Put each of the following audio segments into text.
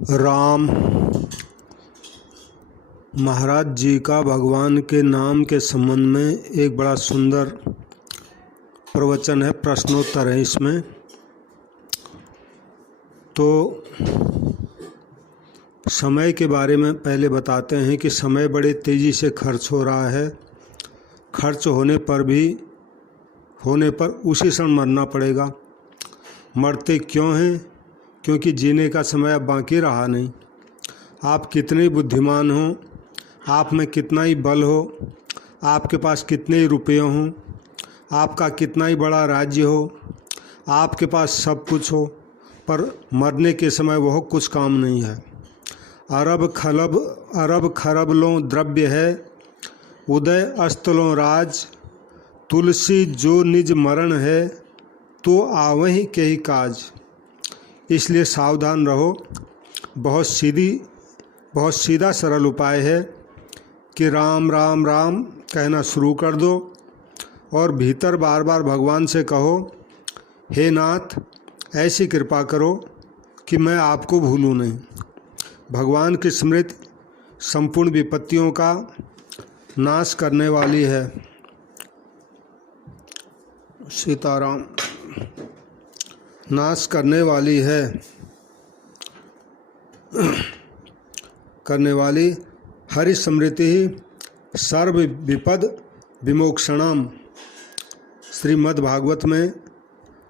राम महाराज जी का भगवान के नाम के संबंध में एक बड़ा सुंदर प्रवचन है, प्रश्नोत्तर है इसमें। तो समय के बारे में पहले बताते हैं कि समय बड़े तेज़ी से खर्च हो रहा है। खर्च होने पर उसी क्षण मरना पड़ेगा। मरते क्यों हैं? क्योंकि जीने का समय अब बाकी रहा नहीं। आप कितने बुद्धिमान हो, आप में कितना ही बल हो, आपके पास कितने ही रुपये हों, आपका कितना ही बड़ा राज्य हो, आपके पास सब कुछ हो, पर मरने के समय वह कुछ काम नहीं है। अरब खरबलों द्रव्य है, उदय अस्तलों राज, तुलसी जो निज मरण है, तो आवहीं के ही काज। इसलिए सावधान रहो। बहुत सीधा सरल उपाय है कि राम राम राम कहना शुरू कर दो और भीतर बार बार भगवान से कहो, हे नाथ ऐसी कृपा करो कि मैं आपको भूलूं नहीं। भगवान की स्मृति संपूर्ण विपत्तियों का नाश करने वाली है। सीताराम। नाश करने वाली हरि स्मृति ही सर्व विपद विमोक्षणम। श्रीमद् भागवत में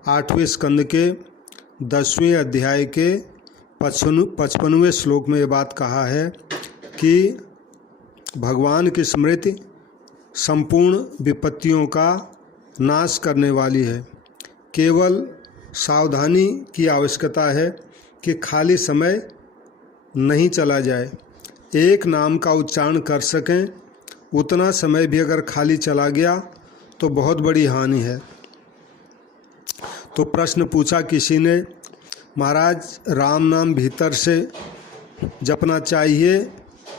8वें स्कंद के 10वें अध्याय के 55वें श्लोक में ये बात कहा है कि भगवान की स्मृति संपूर्ण विपत्तियों का नाश करने वाली है। केवल सावधानी की आवश्यकता है कि खाली समय नहीं चला जाए। एक नाम का उच्चारण कर सकें, उतना समय भी अगर खाली चला गया तो बहुत बड़ी हानि है। तो प्रश्न पूछा किसी ने, महाराज राम नाम भीतर से जपना चाहिए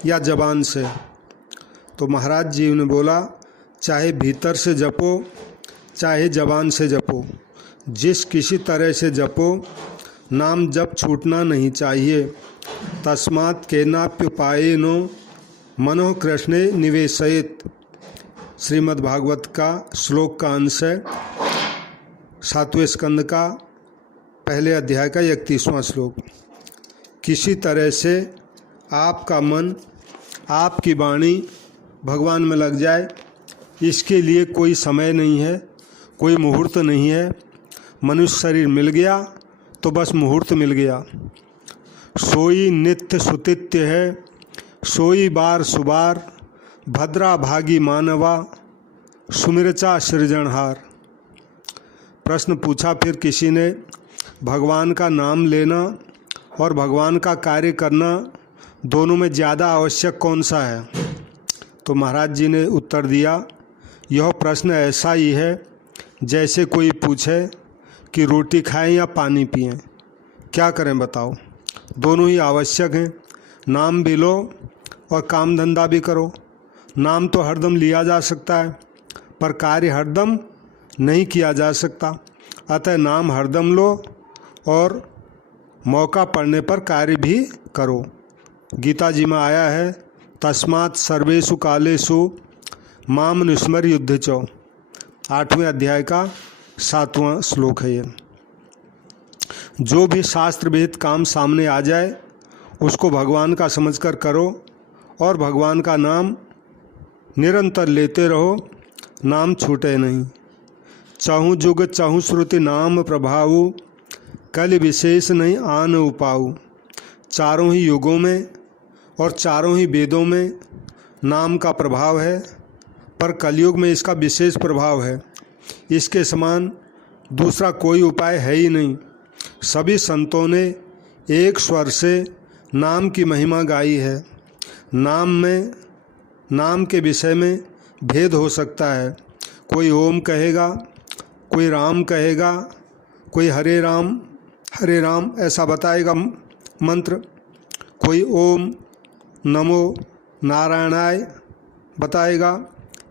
या जबान से? तो महाराज जी ने बोला, चाहे भीतर से जपो चाहे जबान से जपो, जिस किसी तरह से जपो, नाम जप छूटना नहीं चाहिए। तस्मात् केनाप्युपायेनो मनोः कृष्णे निवेशयेत्। श्रीमद् भागवत का श्लोक का अंश है, 7वें स्कंद का पहले अध्याय का 31वां श्लोक। किसी तरह से आपका मन, आपकी वाणी भगवान में लग जाए, इसके लिए कोई समय नहीं है, कोई मुहूर्त नहीं है। मनुष्य शरीर मिल गया तो बस मुहूर्त मिल गया। सोई नित्य सुतित्य है, सोई बार सुबार, भद्रा भागी मानवा, सुमिरचा सृजनहार। प्रश्न पूछा फिर किसी ने, भगवान का नाम लेना और भगवान का कार्य करना दोनों में ज़्यादा आवश्यक कौन सा है? तो महाराज जी ने उत्तर दिया, यह प्रश्न ऐसा ही है जैसे कोई पूछे कि रोटी खाएं या पानी पिएं, क्या करें बताओ? दोनों ही आवश्यक हैं। नाम भी लो और काम धंधा भी करो। नाम तो हरदम लिया जा सकता है, पर कार्य हरदम नहीं किया जा सकता। अतः नाम हरदम लो और मौका पड़ने पर कार्य भी करो। गीता जी में आया है, तस्मात् सर्वेषु कालेषु माम अनुस्मर युद्धचौ। 8वें अध्याय का 7वां श्लोक है ये। जो भी शास्त्र विहित काम सामने आ जाए उसको भगवान का समझकर करो और भगवान का नाम निरंतर लेते रहो, नाम छूटे नहीं। चाहूँ जुग चाहूँ श्रुति नाम प्रभावु, कल विशेष नहीं आन उपाऊ। चारों ही युगों में और चारों ही वेदों में नाम का प्रभाव है, पर कलयुग में इसका विशेष प्रभाव है। इसके समान दूसरा कोई उपाय है ही नहीं। सभी संतों ने एक स्वर से नाम की महिमा गाई है। नाम के विषय में भेद हो सकता है। कोई ओम कहेगा, कोई राम कहेगा, कोई हरे राम ऐसा बताएगा मंत्र, कोई ओम नमो नारायणाय बताएगा।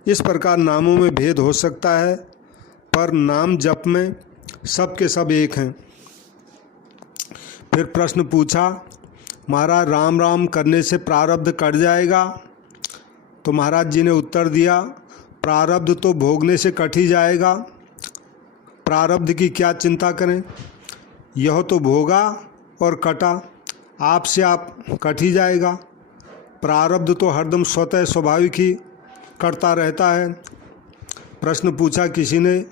इस प्रकार नामों में भेद हो सकता है, पर नाम जप में सब के सब एक हैं। फिर प्रश्न पूछा, महाराज राम राम करने से प्रारब्ध कट जाएगा? तो महाराज जी ने उत्तर दिया, प्रारब्ध तो भोगने से कट ही जाएगा, प्रारब्ध की क्या चिंता करें, यह तो भोगा और कटा, आपसे आप कट ही जाएगा। प्रारब्ध तो हरदम स्वतः स्वाभाविक ही करता रहता है। प्रश्न पूछा किसी ने,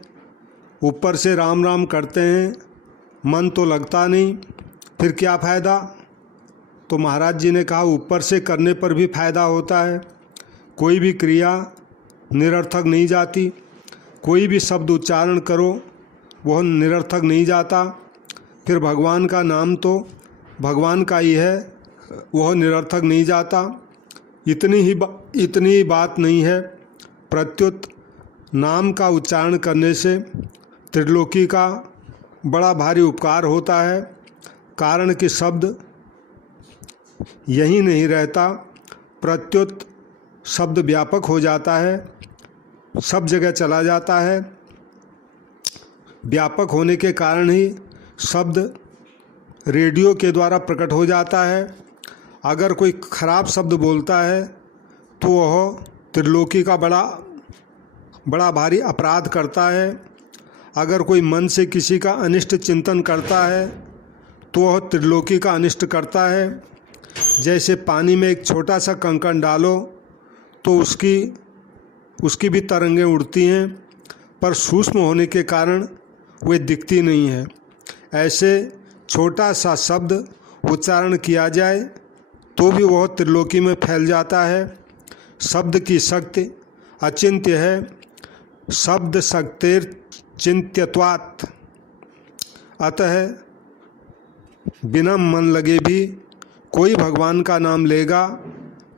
ऊपर से राम राम करते हैं, मन तो लगता नहीं, फिर क्या फ़ायदा? तो महाराज जी ने कहा, ऊपर से करने पर भी फ़ायदा होता है। कोई भी क्रिया निरर्थक नहीं जाती, कोई भी शब्द उच्चारण करो वह निरर्थक नहीं जाता। फिर भगवान का नाम तो भगवान का ही है, वह निरर्थक नहीं जाता। इतनी ही बात नहीं है, प्रत्युत नाम का उच्चारण करने से त्रिलोकी का बड़ा भारी उपकार होता है। कारण कि शब्द यही नहीं रहता, प्रत्युत शब्द व्यापक हो जाता है, सब जगह चला जाता है। व्यापक होने के कारण ही शब्द रेडियो के द्वारा प्रकट हो जाता है। अगर कोई खराब शब्द बोलता है तो वह त्रिलोकी का बड़ा भारी अपराध करता है। अगर कोई मन से किसी का अनिष्ट चिंतन करता है तो वह त्रिलोकी का अनिष्ट करता है। जैसे पानी में एक छोटा सा कंकड़ डालो तो उसकी भी तरंगें उड़ती हैं, पर सूक्ष्म होने के कारण वे दिखती नहीं है। ऐसे छोटा सा शब्द उच्चारण किया जाए तो भी वह त्रिलोकी में फैल जाता है। शब्द की शक्ति अचिंत्य है, शब्द शक्तिर चिंत्यत्वात्। अतः बिना मन लगे भी कोई भगवान का नाम लेगा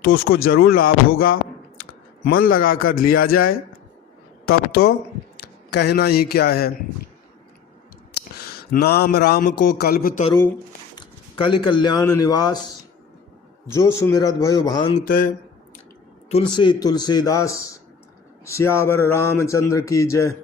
तो उसको जरूर लाभ होगा। मन लगाकर लिया जाए तब तो कहना ही क्या है। नाम राम को कल्प तरु कलि कल्याण निवास, जो सुमिरत भयो भांगते तुलसी तुलसीदास। सियावर रामचंद्र की जय।